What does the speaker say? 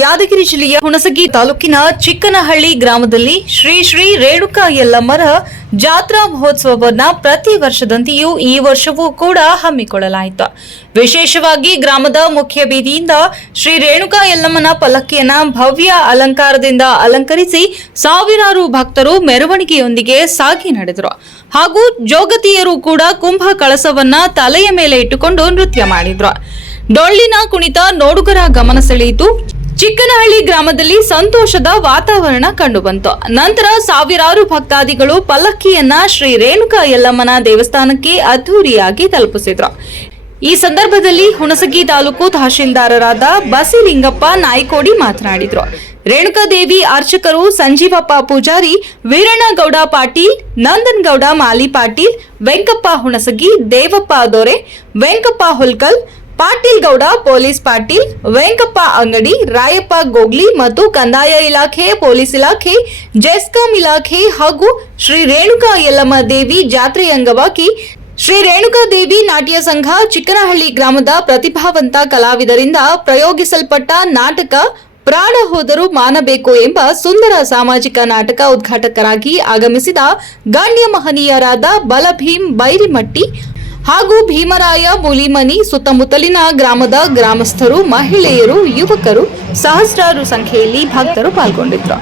ಯಾದಗಿರಿ ಜಿಲ್ಲೆಯ ಹುಣಸಗಿ ತಾಲೂಕಿನ ಚಿಕ್ಕನಹಳ್ಳಿ ಗ್ರಾಮದಲ್ಲಿ ಶ್ರೀ ಶ್ರೀ ರೇಣುಕಾ ಯಲ್ಲಮ್ಮರ ಜಾತ್ರಾ ಮಹೋತ್ಸವವನ್ನು ಪ್ರತಿ ವರ್ಷದಂತೆಯೂ ಈ ವರ್ಷವೂ ಕೂಡ ಹಮ್ಮಿಕೊಳ್ಳಲಾಯಿತು. ವಿಶೇಷವಾಗಿ ಗ್ರಾಮದ ಮುಖ್ಯ ಬೀದಿಯಿಂದ ಶ್ರೀ ರೇಣುಕಾ ಯಲ್ಲಮ್ಮನ ಪಲ್ಲಕ್ಕಿಯನ್ನ ಭವ್ಯ ಅಲಂಕಾರದಿಂದ ಅಲಂಕರಿಸಿ ಸಾವಿರಾರು ಭಕ್ತರು ಮೆರವಣಿಗೆಯೊಂದಿಗೆ ಸಾಗಿ ನಡೆದರು. ಹಾಗೂ ಜೋಗತಿಯರು ಕೂಡ ಕುಂಭ ಕಳಸವನ್ನ ತಲೆಯ ಮೇಲೆ ಇಟ್ಟುಕೊಂಡು ನೃತ್ಯ ಮಾಡಿದ್ರು. ಡೊಳ್ಳಿನ ಕುಣಿತ ನೋಡುಗರ ಗಮನ ಸೆಳೆಯಿತು. ಚಿಕ್ಕನಹಳ್ಳಿ ಗ್ರಾಮದಲ್ಲಿ ಸಂತೋಷದ ವಾತಾವರಣ ಕಂಡುಬಂತು. ನಂತರ ಸಾವಿರಾರು ಭಕ್ತಾದಿಗಳು ಪಲ್ಲಕ್ಕಿಯನ್ನ ಶ್ರೀ ರೇಣುಕಾ ಯಲ್ಲಮ್ಮನ ದೇವಸ್ಥಾನಕ್ಕೆ ಅದ್ದೂರಿಯಾಗಿ ತಲುಪಿಸಿದ್ರು. ಈ ಸಂದರ್ಭದಲ್ಲಿ ಹುಣಸಗಿ ತಾಲೂಕು ತಹಶೀಲ್ದಾರರಾದ ಬಸಿಲಿಂಗಪ್ಪ ನಾಯ್ಕೋಡಿ ಮಾತನಾಡಿದ್ರು. ರೇಣುಕಾದೇವಿ ಅರ್ಚಕರು ಸಂಜೀವಪ್ಪ ಪೂಜಾರಿ, ವೀರಣ್ಣಗೌಡ ಪಾಟೀಲ್, ನಂದನ್ಗೌಡ ಮಾಲಿ ಪಾಟೀಲ್, ವೆಂಕಪ್ಪ ಹುಣಸಗಿ, ದೇವಪ್ಪ ದೊರೆ, ವೆಂಕಪ್ಪ ಹುಲ್ಕಲ್, ಪಾಟೀಲ್ ಗೌಡ, ಪೊಲೀಸ್ ಪಾಟೀಲ್, ವೆಂಕಪ್ಪ ಅಂಗಡಿ, ರಾಯಪ್ಪ ಗೋಗ್ಲಿ ಮತ್ತು ಕಂದಾಯ ಇಲಾಖೆ, ಪೊಲೀಸ್ ಇಲಾಖೆ, ಜೆಸ್ಕಾಂ ಇಲಾಖೆ ಹಾಗೂ ಶ್ರೀ ರೇಣುಕಾ ಯಲ್ಲಮ್ಮ ದೇವಿ ಜಾತ್ರೆ ಅಂಗವಾಗಿ ಶ್ರೀ ರೇಣುಕಾ ದೇವಿ ನಾಟ್ಯ ಸಂಘ ಚಿಕ್ಕನಹಳ್ಳಿ ಗ್ರಾಮದ ಪ್ರತಿಭಾವಂತ ಕಲಾವಿದರಿಂದ ಪ್ರಯೋಗಿಸಲ್ಪಟ್ಟ ನಾಟಕ ಪ್ರಾಣ ಹೋದರೂ ಮಾನಬೇಕು ಎಂಬ ಸುಂದರ ಸಾಮಾಜಿಕ ನಾಟಕ ಉದ್ಘಾಟಕರಾಗಿ ಆಗಮಿಸಿದ ಗಣ್ಯ ಮಹನೀಯರಾದ ಬಲಭೀಮ್ ಬೈರಿಮಟ್ಟಿ ಹಾಗೂ ಭೀಮರಾಯ ಮೂಲಿಮನಿ, ಸುತ್ತಮುತ್ತಲಿನ ಗ್ರಾಮದ ಗ್ರಾಮಸ್ಥರು, ಮಹಿಳೆಯರು, ಯುವಕರು ಸಹಸ್ರಾರು ಸಂಖ್ಯೆಯಲ್ಲಿ ಭಕ್ತರು ಪಾಲ್ಗೊಂಡಿದ್ದರು.